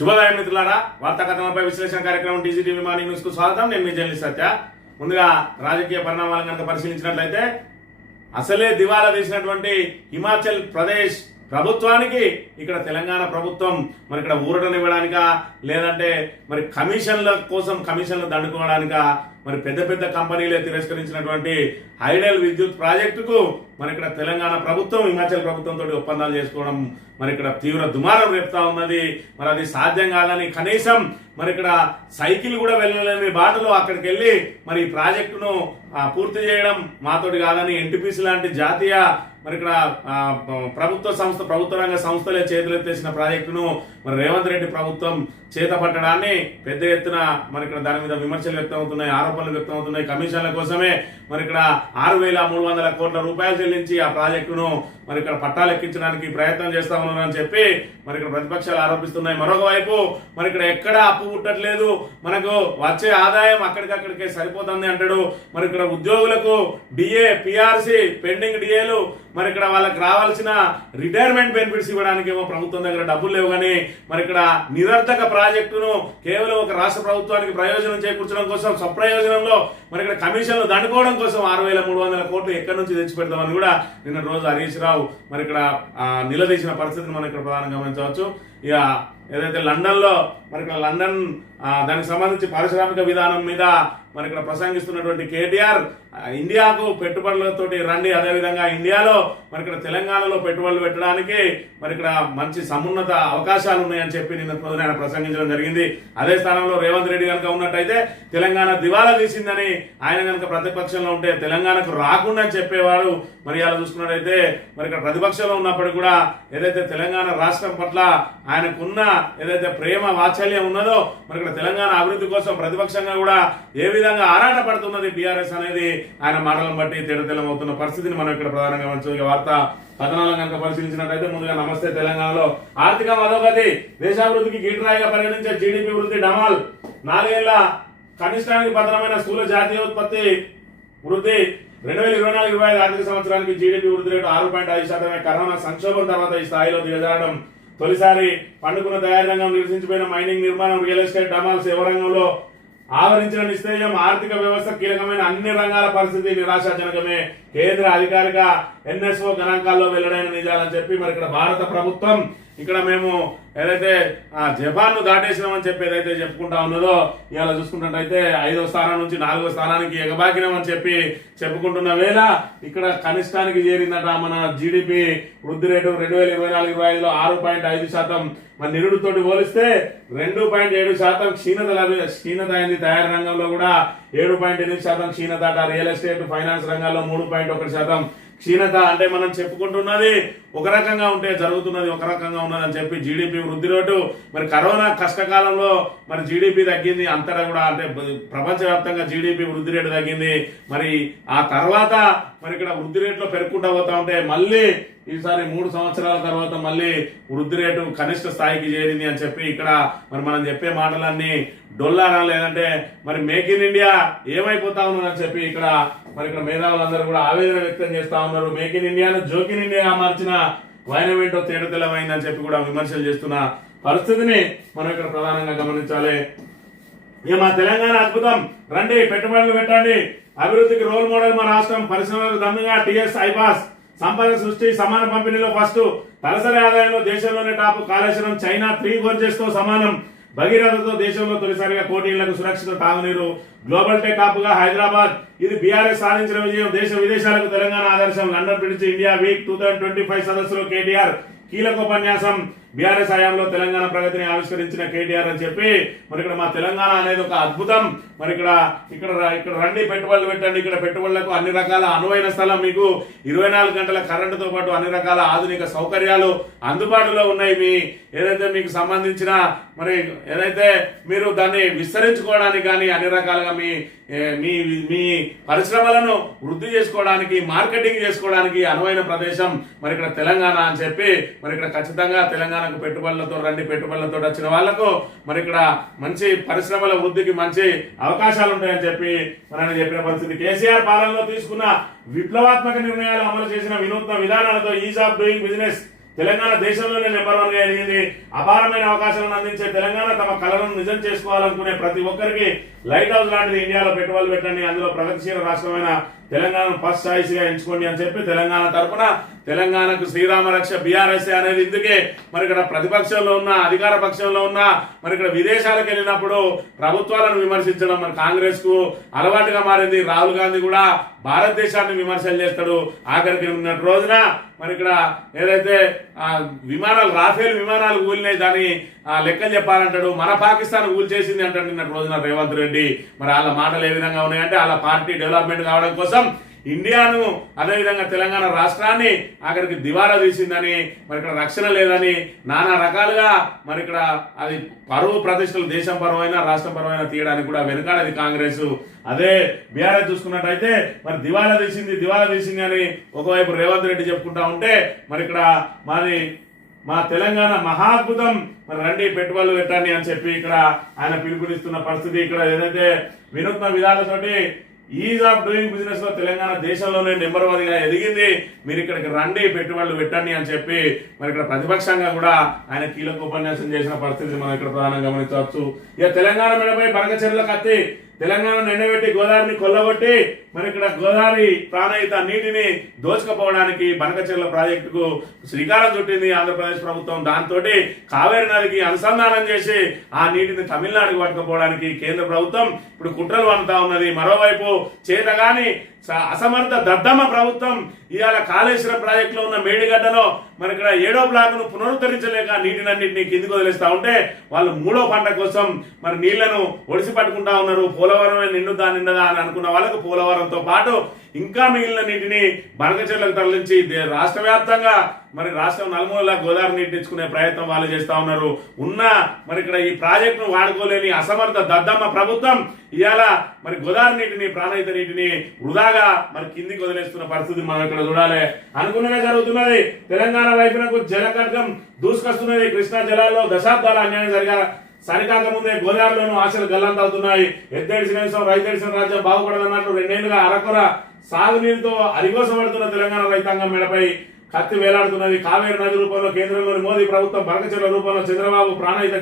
శుభోదయం మిత్రులారా, వార్తా కథనంపై విశ్లేషణ కార్యక్రమం టీజీటీవీ మార్నింగ్ న్యూస్ కు స్వాగతం. నేను మీ జర్నలిస్ట్ సత్య. ముందుగా రాజకీయ పరిణామాలను కనుక పరిశీలించినట్లయితే అసలే దివాలా తీసినటువంటి హిమాచల్ ప్రదేశ్ ప్రభుత్వానికి ఇక్కడ తెలంగాణ ప్రభుత్వం మరి ఇక్కడ ఊరటనివ్వడానిక లేదంటే మరి కమిషన్ల కోసం కమిషన్లు దండుకోవడానిక మరి పెద్ద పెద్ద కంపెనీలే తిరస్కరించినటువంటి హైడెల్ విద్యుత్ ప్రాజెక్టుకు మరి ఇక్కడ తెలంగాణ ప్రభుత్వం హిమాచల్ ప్రభుత్వంతో ఒప్పందాలు చేసుకోవడం మరి ఇక్కడ తీవ్ర దుమారం రేపుతా ఉన్నది. మరి అది సాధ్యం కాదని కనీసం మరి ఇక్కడ సైకిల్ కూడా వెళ్ళలేని బాటలో అక్కడికి వెళ్ళి మరి ఈ ప్రాజెక్టును పూర్తి చేయడం మాతోటి కాదని ఎన్టీపీసీ లాంటి జాతీయ మరి ఇక్కడ ప్రభుత్వ రంగ సంస్థలే చేతులెత్తేసిన ప్రాజెక్టును మరి రేవంత్ రెడ్డి ప్రభుత్వం చేతపట్టడాన్ని పెద్ద ఎత్తున మరి ఇక్కడ దాని మీద విమర్శలు వ్యక్తం అవుతున్నాయి, ఆరోపణలు వ్యక్తం అవుతున్నాయి. కమిషన్ల కోసమే మరి ఇక్కడ 6,300 కోట్ల రూపాయలు చెల్లించి ఆ ప్రాజెక్టును మరి ఇక్కడ పట్టాలెక్కించడానికి ప్రయత్నం చేస్తా ఉన్నారని చెప్పి మరి ఇక్కడ ప్రతిపక్షాలు ఆరోపిస్తున్నాయి. మరొక వైపు మరి ఇక్కడ ఎక్కడ అప్పు పుట్టట్లేదు, మనకు వచ్చే ఆదాయం అక్కడికక్కడికే సరిపోతుంది అంటాడు. మరి ఇక్కడ ఉద్యోగులకు డిఏ, పిఆర్సి, పెండింగ్ డిఏలు మరి ఇక్కడ వాళ్ళకి రావాల్సిన రిటైర్మెంట్ బెనిఫిట్స్ ఇవ్వడానికి ఏమో ప్రభుత్వం దగ్గర డబ్బులు లేవు. కానీ మరి ఇక్కడ నిరర్థక ప్రాజెక్టును కేవలం ఒక రాష్ట్ర ప్రభుత్వానికి ప్రయోజనం చేకూర్చడం కోసం స్వప్రయోజనంలో మరి ఇక్కడ కమిషన్లు దండుకోవడం కోసం 6,300 కోట్లు ఎక్కడి నుంచి తెచ్చిపెడతామని కూడా నిన్న రోజు హరీష్ రావు మరి ఇక్కడ నిలదీసిన పరిస్థితిని మనం ఇక్కడ ప్రధానంగా గమనించవచ్చు. ఇక ఏదైతే లండన్ లో మరి ఇక్కడ లండన్ దానికి సంబంధించి పారిశ్రామిక విధానం మీద మరి ఇక్కడ ప్రసంగిస్తున్నటువంటి కేటీఆర్ ఇండియాకు పెట్టుబడులతోటి రండి, అదేవిధంగా ఇండియాలో మరి ఇక్కడ తెలంగాణలో పెట్టుబడులు పెట్టడానికి మరి ఇక్కడ మంచి సమున్నత అవకాశాలు ఉన్నాయని చెప్పి నిన్న ఆయన ప్రసంగించడం జరిగింది. అదే స్థానంలో రేవంత్ రెడ్డి కనుక ఉన్నట్టయితే తెలంగాణ దివాలా తీసిందని ఆయన కనుక ప్రతిపక్షంలో ఉంటే తెలంగాణకు రాకుండా చెప్పేవాడు. మరి అలా చూసుకున్నట్టయితే మరి ఇక్కడ ప్రతిపక్షంలో ఉన్నప్పటికీ కూడా ఏదైతే తెలంగాణ రాష్ట్రం పట్ల ఆయనకున్న ఏదైతే ప్రేమ వాత్సల్యం ఉన్నదో మరి ఇక్కడ తెలంగాణ అభివృద్ధి కోసం ప్రతిపక్షంగా కూడా ఏ విధంగా ఆరాట పడుతున్నది బీఆర్ఎస్ అనేది ఆయన మాటలను బట్టి తేడతెల్లమవుతున్న పరిస్థితిని మనం ఇక్కడ ప్రధానంగా గమనించవచ్చు. వార్తా కథనాలను కనుక పరిశీలించినట్లయితే ముందుగా నమస్తే తెలంగాణలో ఆర్థిక అధోగతి, దేశాభివృద్ధికి గీటరాయిగా పరిగణించే జీడీపీ వృద్ధి డమాల్, 4 ఏళ్ల కనిష్టానికి పతనమైన స్థూల జాతీయోత్పత్తి వృద్ధి 2024-25 ఆర్థిక సంవత్సరానికి జీడీపీ వృద్ధి రేటు 6.5%. కరోనా సంక్షోభం తర్వాత ఈ స్థాయిలో దిగజారడం తొలిసారి. పండుకున్న తయారీ రంగం నిరసించిపోయిన మైనింగ్, నిర్మాణం, రియల్ ఎస్టేట్, డమాల్, సేవ రంగంలో ఆవరించిన నిస్తేజం, ఆర్థిక వ్యవస్థ కీలకమైన అన్ని రంగాల పరిస్థితి నిరాశాజనకమే. కేంద్ర అధికారిక ఎన్ఎస్ఓ గణాంకాల్లో వెల్లడైన నిజాలని చెప్పి మరి ఇక్కడ భారత ప్రభుత్వం ఇక్కడ మేము ఏదైతే జపాన్ ను దాటేసినామని చెప్పి ఏదైతే చెప్పుకుంటా ఉన్నదో ఇవాళ చూసుకున్నట్టయితే 5వ స్థానం నుంచి 4వ స్థానానికి ఎగబాకినామని చెప్పి చెప్పుకుంటున్న వేళ ఇక్కడ కనిష్టానికి చేరిందట మన జీడిపి వృద్ధి రేటు 2024-25లో 6.5%. మరి నిరుడుతోటి పోలిస్తే 2.7% క్షీణత అయింది. తయారీ రంగంలో కూడా 7.8% క్షీణత. రియల్ ఎస్టేట్, ఫైనాన్స్ రంగాల్లో 3.1% క్షీణత. అంటే మనం చెప్పుకుంటున్నది ఒక రకంగా ఉంటే జరుగుతున్నది ఒక రకంగా ఉన్నది అని చెప్పి జీడిపి వృద్ధి రేటు మరి కరోనా కష్టకాలంలో మరి జీడిపి తగ్గింది అంతటా కూడా, అంటే ప్రపంచవ్యాప్తంగా జీడిపి వృద్ధి రేటు తగ్గింది. మరి ఆ తర్వాత మరి ఇక్కడ వృద్ధి రేట్లో పెరుగుకుంటా పోతా ఉంటే మళ్ళీ ఈసారి 3 సంవత్సరాల తర్వాత మళ్ళీ వృద్ధి రేటు కనిష్ట స్థాయికి చేరింది అని చెప్పి ఇక్కడ మరి మనం చెప్పే మాటలన్నీ డొల్లారా లేదంటే మరి మేక్ ఇన్ ఇండియా ఏమైపోతా ఉన్నదని చెప్పి ఇక్కడ మరి ఇక్కడ మేధావులందరూ కూడా ఆవేదన వ్యక్తం చేస్తా ఉన్నారు. మేక్ ఇన్ ఇండియాను జోక్ ఇన్ ఇండియా మార్చిన వైనమేంటో తేడతెల్లమైందని చెప్పి కూడా విమర్శలు చేస్తున్న పరిస్థితిని మనం ఇక్కడ ప్రధానంగా గమనించాలి. ఇక మా తెలంగాణ అద్భుతం, రండి పెట్టుబడులు పెట్టండి, అభివృద్ధికి రోల్ మోడల్ మా రాష్ట్రం, పరిశ్రమలకు దమ్ముగా టీఎస్ ఐపాస్, సంపద సృష్టి, సమాన పంపిణీలో ఫస్ట్, తలసరి ఆదాయంలో దేశంలోనే టాప్, కాళేశ్వరం చైనా 3 గోర్జెస్ తో సమానం, భగీరథతో దేశంలో తొలిసారిగా కోటీళ్లకు సురక్షిత తాగునీరు, గ్లోబల్ టెక్ హబ్ గా హైదరాబాద్. ఇది బీఆర్ఎస్ సాధించిన విజయం. దేశ విదేశాలకు తెలంగాణ ఆదర్శం. లండన్ పిలిచి ఇండియా వీక్ 2025 సదస్సులో కేటీఆర్ కీలక ఉపన్యాసం. బీఆర్ఎస్ హయాంలో తెలంగాణ ప్రగతిని ఆవిష్కరించిన కేటీఆర్ అని చెప్పి మరి ఇక్కడ మా తెలంగాణ అనేది ఒక అద్భుతం. మరి ఇక్కడ రండి పెట్టుబడులు పెట్టండి, ఇక్కడ పెట్టుబడులకు అన్ని రకాల అనువైన స్థలం, మీకు 24 గంటల కరెంటుతో పాటు అన్ని రకాల ఆధునిక సౌకర్యాలు అందుబాటులో ఉన్నాయి. మీ ఏదైతే మీకు సంబంధించిన మరి ఏదైతే మీరు దాన్ని విస్తరించుకోవడానికి కానీ అన్ని రకాలుగా మీ పరిశ్రమలను వృద్ధి చేసుకోవడానికి, మార్కెటింగ్ చేసుకోవడానికి అనువైన ప్రదేశం మరి ఇక్కడ తెలంగాణ అని చెప్పి మరి ఇక్కడ ఖచ్చితంగా తెలంగాణకు పెట్టుబడులతో రండి, పెట్టుబడులతో వచ్చిన వాళ్లకు మరి ఇక్కడ మంచి పరిశ్రమల వృద్ధికి మంచి అవకాశాలు ఉంటాయని చెప్పి మనం చెప్పిన పరిస్థితి. కేసీఆర్ పాలనలో తీసుకున్న విప్లవాత్మక నిర్ణయాలు, అమలు చేసిన వినూత్న విధానాలతో is of doing business Telangana దేశంలోనే నెంబర్ 1 గా ఎదిగింది. అపారమైన అవకాశాలను అందించే తెలంగాణ తమ కళలను నిజం చేసుకోవాలనుకునే ప్రతి ఒక్కరికి లైట్ హౌస్ లాంటిది ఇండియాలో పెట్టుబడులు పెట్టండి, అందులో ప్రగతిశీల రాష్ట్రమైన తెలంగాణను ఫస్ట్ చాయిస్ గా ఎంచుకోండి అని చెప్పి తెలంగాణ తరఫున తెలంగాణకు శ్రీరామ రక్ష బీఆర్ఎస్ అనేది ఇందుకే మరి ఇక్కడ ప్రతిపక్షంలో ఉన్న అధికార పక్షంలో ఉన్న మరి ఇక్కడ విదేశాలకు వెళ్ళినప్పుడు ప్రభుత్వాలను విమర్శించడం మరి కాంగ్రెస్ కు అలవాటుగా మారింది. రాహుల్ గాంధీ కూడా భారతదేశాన్ని విమర్శలు చేస్తాడు. ఆఖరికి ఉన్నట్టు రోజున మరి ఇక్కడ ఏదైతే విమానాలు రాఫేల్ విమానాలు కూలినాయి దాని లెక్కలు చెప్పాలంటాడు. మన పాకిస్తాన్ కూల్చేసింది అంటాడు నిన్నటి రోజున రేవంత్ రెడ్డి. మరి వాళ్ళ మాటలు ఏ విధంగా ఉన్నాయంటే వాళ్ళ పార్టీ డెవలప్మెంట్ కావడం కోసం ఇండియాను అదేవిధంగా తెలంగాణ రాష్ట్రాన్ని ఆఖరికి దివాలా తీసిందని మరి ఇక్కడ రక్షణ లేదని నానా రకాలుగా మరి ఇక్కడ అది పరువు ప్రతిష్టలు దేశం పరువైనా రాష్ట్రం పరువైనా తీయడానికి కూడా వెనుకాడది కాంగ్రెస్. అదే బీఆర్ఎస్ చూసుకున్నట్టయితే మరి దివాలా తీసింది అని ఒకవైపు రేవంత్ రెడ్డి చెప్పుకుంటా ఉంటే మరి ఇక్కడ మా తెలంగాణ మహాద్భుతం మరి రండి పెట్టుబడులు పెట్టండి అని చెప్పి ఇక్కడ ఆయన పిలుపునిస్తున్న పరిస్థితి. ఇక్కడ ఏదైతే వినూత్న విధాలతోటి ఈజ్ ఆఫ్ డూయింగ్ బిజినెస్ లో తెలంగాణ దేశంలోనే నెంబర్ 1 గా ఎదిగింది, మీరు ఇక్కడికి రండి పెట్టుబడులు పెట్టండి అని చెప్పి మరి ఇక్కడ ప్రతిపక్షంగా కూడా ఆయన కీలక ఉపన్యాసం చేసిన పరిస్థితి మనం ఇక్కడ ప్రధానంగా గమనించవచ్చు. ఇక తెలంగాణ మెడపై బనకచెర్ల కత్తి, తెలంగాణను ఎండబెట్టి గోదావరిని కొల్లగొట్టి మరి ఇక్కడ గోదావరి ప్రాణహిత నీటిని దోచుకపోవడానికి బనకచెర్ల ప్రాజెక్టుకు శ్రీకారం చుట్టింది ఆంధ్రప్రదేశ్ ప్రభుత్వం. దాంతో కావేరీ నదికి అనుసంధానం చేసి ఆ నీటిని తమిళనాడుకు పట్టుకుపోవడానికి కేంద్ర ప్రభుత్వం ఇప్పుడు కుట్రలు పన్నుతా ఉన్నది. మరోవైపు చేతగాని అసమర్థ దద్దమ్మ ప్రభుత్వం ఇవాళ కాళేశ్వరం ప్రాజెక్ట్ లో ఉన్న మేడిగడ్డలో మరి ఇక్కడ 7వ బ్లాక్ ను పునరుద్ధరించలేక నీటినన్నింటినీ కిందికి వదిలేస్తా ఉంటే వాళ్ళు 3వ పంట కోసం మరి నీళ్లను ఒడిసి పట్టుకుంటా ఉన్నారు. పోలవరమే నిండుదా నిండదా అని అనుకున్న వాళ్ళకు పోలవరంతో పాటు ఇంకా మిగిలిన నీటిని బనకచెర్లకు తరలించి రాష్ట్ర వ్యాప్తంగా మరి రాష్ట్రం నలుమూలలా గోదావరి నీటి తెచ్చుకునే ప్రయత్నం వాళ్ళు చేస్తా ఉన్నారు. ఉన్న మరి ఇక్కడ ఈ ప్రాజెక్టును వాడుకోలేని అసమర్థ దద్దమ్మ ప్రభుత్వం ఇవాళ మరి గోదావరి నీటిని ప్రాణహిత నీటిని వృధాగా మరి కిందికి వదిలేస్తున్న పరిస్థితి మనం ఇక్కడ చూడాలి. అనుకున్నదే జరుగుతున్నది. తెలంగాణ వైపునకు జలకర్గం దూసుకొస్తున్నది. కృష్ణా జలాల్లో దశాబ్దాల అన్యాయం సరికాక ముందే గోదావరిలోనూ ఆశలు గల్లంతవుతున్నాయి. ఎద్దేడిసిన నిమిషం రైతేడిసిన రాజ్యం బాగుపడదన్నట్లు 2 ఏళ్లుగా అరకొర సాగునీరుతో అరిగోసపడుతున్న తెలంగాణ రైతాంగం మెడపై కత్తి వేలాడుతున్నది. కావేరీ నది రూపంలో కేంద్రంలోని మోదీ ప్రభుత్వం బనకచెర్ల రూపంలో చంద్రబాబు ప్రాణహిత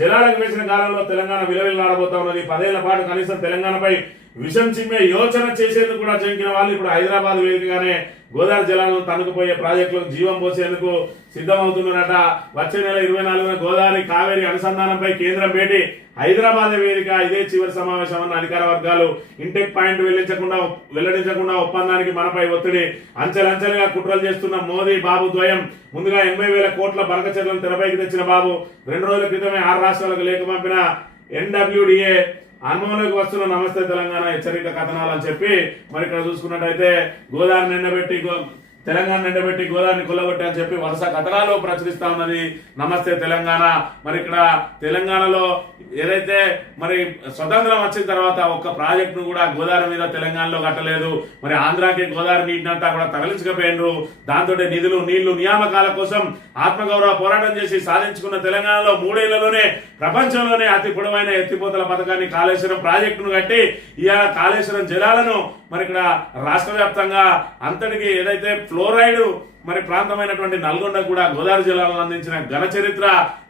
జలాలకు వేసిన కాలంలో తెలంగాణ విలవిల్లాడబోతా ఉన్నది. 10 ఏళ్ల పాటు కనీసం తెలంగాణపై విషం చిమ్మే యోచన చేసేందుకు కూడా జంకిన వాళ్ళు ఇప్పుడు హైదరాబాద్ వేదికగానే గోదావరి జలాలను తనుకుపోయే ప్రాజెక్టులకు జీవం పోసేందుకు సిద్ధమవుతున్నారట. వచ్చే నెల 24న గోదావరి కావేరీ అనుసంధానంపై కేంద్రం భేటీ, హైదరాబాద్ వేదిక ఇదే చివరి సమావేశం అన్న అధికార వర్గాలు. ఇంటెక్ పాయింట్ వెల్లడించకుండా ఒప్పందానికి మనపై ఒత్తిడి. అంచెలంచెలుగా కుట్రలు చేస్తున్న మోదీ బాబు ద్వయం. ముందుగా 80,000 కోట్ల బనకచెర్లను తెరపైకి తెచ్చిన బాబు 2 రోజుల క్రితమే 6 రాష్ట్రాలకు లేఖ పంపిన NWDA అనుభవంలోకి వస్తున్న నమస్తే తెలంగాణ హెచ్చరిక కథనాలు అని చెప్పి మరి ఇక్కడ చూసుకున్నట్టయితే తెలంగాణ నిండబెట్టి గోదావరిని కొల్లగొట్టి అని చెప్పి వరుస కథనాలు ప్రచురిస్తా ఉన్నది నమస్తే తెలంగాణ. మరి ఇక్కడ తెలంగాణలో ఏదైతే మరి స్వతంత్రం వచ్చిన తర్వాత ఒక్క ప్రాజెక్టును కూడా గోదావరి మీద తెలంగాణలో కట్టలేదు. మరి ఆంధ్రాకి గోదావరి నీటినంతా కూడా తరలించకపోయినరు. దాంతో నిధులు నీళ్లు నియామకాల కోసం ఆత్మగౌరవ పోరాటం చేసి సాధించుకున్న తెలంగాణలో 3 ఏళ్లలోనే ప్రపంచంలోనే అతి పొడవైన ఎత్తిపోతల పథకాన్ని కాళేశ్వరం ప్రాజెక్టును కట్టి ఇవాళ కాళేశ్వరం జలాలను మరి ఇక్కడ రాష్ట్ర వ్యాప్తంగా అంతటికి ఏదైతే ఫ్లోరైడ్ మరి ప్రాంతమైనటువంటి నల్గొండ కూడా గోదావరి జిల్లాలను అందించిన ఘన చరిత్ర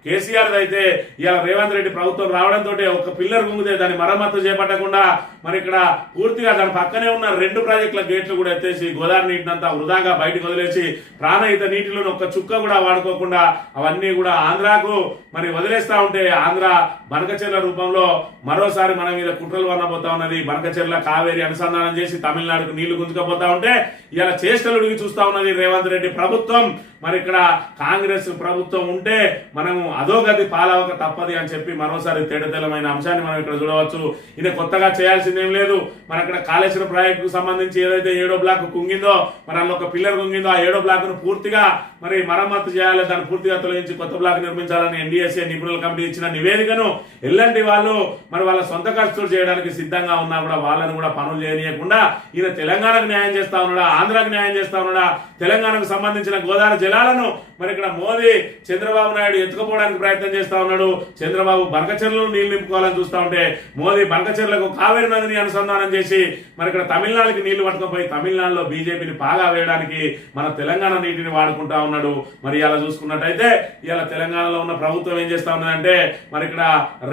కేసీఆర్ అయితే ఇవాళ రేవంత్ రెడ్డి ప్రభుత్వం రావడంతో ఒక పిల్లర్ గుంగితే దాన్ని మరమ్మతు చేపట్టకుండా మరి ఇక్కడ పూర్తిగా దాని పక్కనే ఉన్న 2 ప్రాజెక్టుల గేట్లు కూడా ఎత్తేసి గోదావరి నీటినంతా వృధాగా బయటకు వదిలేసి ప్రాణహిత నీటిలోని ఒక్క చుక్క కూడా వాడుకోకుండా అవన్నీ కూడా ఆంధ్రాకు మరి వదిలేస్తా ఉంటే ఆంధ్ర బనకచెర్ల రూపంలో మరోసారి మన మీద కుట్రలు వన్నబోతా ఉన్నది. బనకచెర్ల కావేరీ అనుసంధానం చేసి తమిళనాడుకు నీళ్లు గుంజుకపోతా ఉంటే ఇలా చేష్టలుడికి చూస్తా ఉన్నది రేవంత్ రెడ్డి ప్రభుత్వం. మరి ఇక్కడ కాంగ్రెస్ ప్రభుత్వం ఉంటే మనము అధోగతి పాలవక తప్పది అని చెప్పి మరోసారి తేటతెల్లమైన అంశాన్ని మనం ఇక్కడ చూడవచ్చు. ఇది కొత్తగా చేయాల్సిందేం లేదు. మరి అక్కడ కాళేశ్వరం ప్రాజెక్టుకు సంబంధించి ఏదైతే 7వ బ్లాక్ కుంగిందో మరి అందులో ఒక పిల్లర్ కుంగిందో ఆ 7వ బ్లాక్ ను పూర్తిగా మరి మరమ్మతు చేయాలి, దాన్ని పూర్తిగా తొలగించి కొత్త బ్లాక్ నిర్మించాలని NDSA నిపుణుల కమిటీ ఇచ్చిన నివేదికను ఎల్లంటి వాళ్ళు మరి వాళ్ళ సొంత ఖర్చులు చేయడానికి సిద్ధంగా ఉన్నా కూడా వాళ్ళని కూడా పనులు చేయనీయకుండా ఈయన తెలంగాణకు న్యాయం చేస్తా ఉన్నాడా, ఆంధ్రాకు న్యాయం చేస్తా ఉన్నాడా, తెలంగాణకు సంబంధించిన గోదావరి జలాలను మరి ఇక్కడ మోదీ చంద్రబాబు నాయుడు ఎత్తుకుపోవడానికి ప్రయత్నం చేస్తా ఉన్నాడు. చంద్రబాబు బంకచెర్లను నీళ్లు నింపుకోవాలని చూస్తా ఉంటే మోదీ బంకచెర్లకు కావేరి నదిని అనుసంధానం చేసి మరి ఇక్కడ తమిళనాడుకి నీళ్లు పట్టుకుపోయి తమిళనాడులో బీజేపీని బాగా వేయడానికి మన తెలంగాణ నీటిని వాడుకుంటా ఉన్నాడు. మరి ఇలా చూసుకున్నట్టయితే ఇలా తెలంగాణలో ఉన్న ప్రభుత్వం ఏం చేస్తా ఉన్నదంటే మరి ఇక్కడ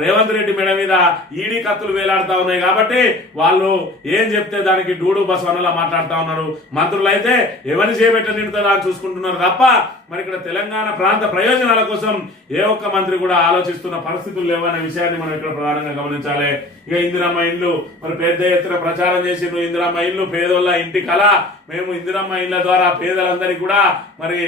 రేవంత్ రెడ్డి మెడ మీద ఈడీ కత్తులు వేలాడుతా ఉన్నాయి కాబట్టి వాళ్ళు ఏం చెప్తే దానికి డూడు బస్ వనలా మాట్లాడుతా ఉన్నారు. మంత్రులు అయితే ఎవరిని చేపెట్ట నిండుతుందా అని చూసుకుంటున్నారు తప్ప మరి ఇక్కడ తెలంగాణ ప్రాంత ప్రయోజనాల కోసం ఏ ఒక్క మంత్రి కూడా ఆలోచిస్తున్న పరిస్థితులు లేవనే విషయాన్ని మనం ఇక్కడ ప్రధానంగా గమనించాలి. ఇక ఇందిరమ్మ ఇండ్లు మరి పెద్ద ఎత్తున ప్రచారం చేసిండ్రు. ఇందిరమ్మ ఇండ్లు పేదోళ్ళ ఇంటి కళ, మేము ఇందిరమ్మ ఇండ్ల ద్వారా పేదలందరికీ కూడా మరి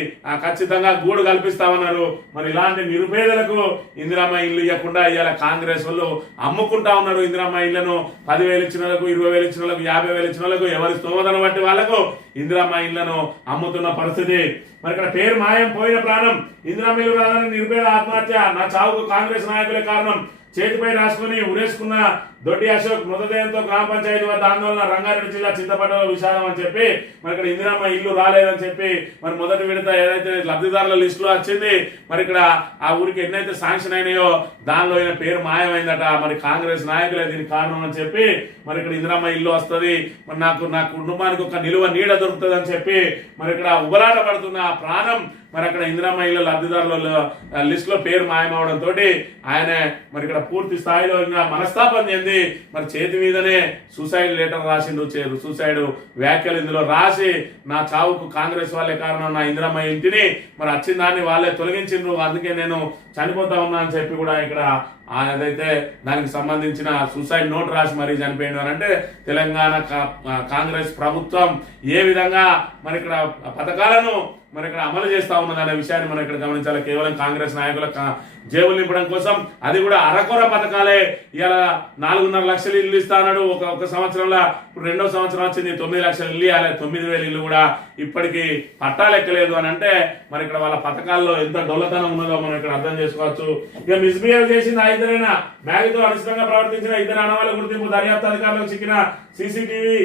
ఖచ్చితంగా గూడు కల్పిస్తామన్నారు. మరి ఇలాంటి నిరుపేదలకు ఇందిరమ్మ ఇల్లు ఇవ్వకుండా ఇవాళ కాంగ్రెస్ వాళ్ళు అమ్ముకుంటా ఉన్నారు. ఇందిరమ్మ ఇళ్లను 10,000 ఇచ్చిన వాళ్ళకు, 20,000 ఇచ్చిన వాళ్ళకు, 50,000 ఇచ్చిన వాళ్ళకు, ఎవరి స్తోమతను బట్టి వాళ్లకు ఇందిరమ్మ ఇళ్లను అమ్ముతున్న పరిస్థితి. మరి ఇక్కడ పేరు మాయం, పోయిన ప్రాణం. ఇందిరమ్మ ఇల్లు రాదని నిరుపేద ఆత్మహత్య, నా చావుకు కాంగ్రెస్ నాయకులే కారణం. చేతిపై రాసుకుని ఉరేసుకున్న దొడ్డి అశోక్ మృతదేహంతో గ్రామ పంచాయతీ వద్ద ఆందోళన. రంగారెడ్డి జిల్లా చింతపల్లిలో విషాదం అని చెప్పి మరి ఇక్కడ ఇందిరమ్మ ఇల్లు రాలేదని చెప్పి మరి మొదటి విడత ఏదైతే లబ్ధిదారుల లిస్ట్ లో వచ్చింది మరి ఇక్కడ ఆ ఊరికి ఎన్నైతే శాంక్షన్ అయినాయో దానిలో అయిన పేరు మాయమైందట. మరి కాంగ్రెస్ నాయకులే దీనికి కారణం అని చెప్పి మరి ఇక్కడ ఇందిరమ్మ ఇల్లు వస్తుంది, మరి నా కుటుంబానికి ఒక నిలువ నీడ దొరుకుతుంది అని చెప్పి మరి ఇక్కడ ఉబలాట పడుతున్న ప్రాణం మరి అక్కడ ఇందిరమ్మ ఇల్లు లబ్ధిదారుల లిస్ట్ లో పేరు మాయమవడంతో ఆయన మరి ఇక్కడ పూర్తి స్థాయిలో ఇంకా మనస్తాపం చెంది మరి చేతి మీదనే సూసైడ్ లెటర్ రాసిండు. సూసైడ్ వ్యాఖ్యలు ఇందులో రాసి నా చావుకు కాంగ్రెస్ వాళ్ళే కారణం, నా ఇందిరమ్మ ఇంటిని మరి వచ్చిన దాన్ని వాళ్ళే తొలగించిండ్రు, అందుకే నేను చనిపోతా ఉన్నా అని చెప్పి కూడా ఇక్కడ అదైతే దానికి సంబంధించిన సూసైడ్ నోట్ రాసి మరీ చనిపోయింది అని అంటే తెలంగాణ కాంగ్రెస్ ప్రభుత్వం ఏ విధంగా మరి ఇక్కడ పథకాలను మరి ఇక్కడ అమలు చేస్తా ఉన్నది అనే విషయాన్ని మనం ఇక్కడ గమనించాలి. కేవలం కాంగ్రెస్ నాయకుల జేబులు నింపడం కోసం, అది కూడా అరకొర పథకాలే. ఇలా 4.5 లక్షలు ఇల్లు ఇస్తా అన్నాడు ఒక సంవత్సరంలో. ఇప్పుడు రెండో సంవత్సరం వచ్చింది 9 లక్షలు ఇల్లు ఇవ్వాలి. 9,000 ఇల్లు కూడా ఇప్పటికీ పట్టాలు ఎక్కలేదు అని అంటే మరి ఇక్కడ వాళ్ళ పథకాల్లో ఎంత డొల్లతనం ఉన్నదో మనం ఇక్కడ అర్థం చేసుకోవచ్చు. ఇక మిస్బిహేవ్ చేసింది ఆ ఇద్దరైనా, మ్యాగీతో అనుచితంగా ప్రవర్తించిన ఇద్దరు ఆనవాళ్ళ గుర్తింపు, దర్యాప్తు అధికారులకు చిక్కిన సీసీటీవీ